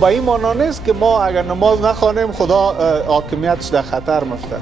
به این معنا نیست که ما اگر نماز نخوانیم خدا حاکمیتش در خطر میفته.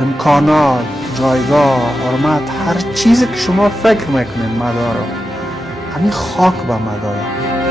امکانات، جایگاه، حرمت، هر چیزی که شما فکر میکنید مداره همین خاک به مداره.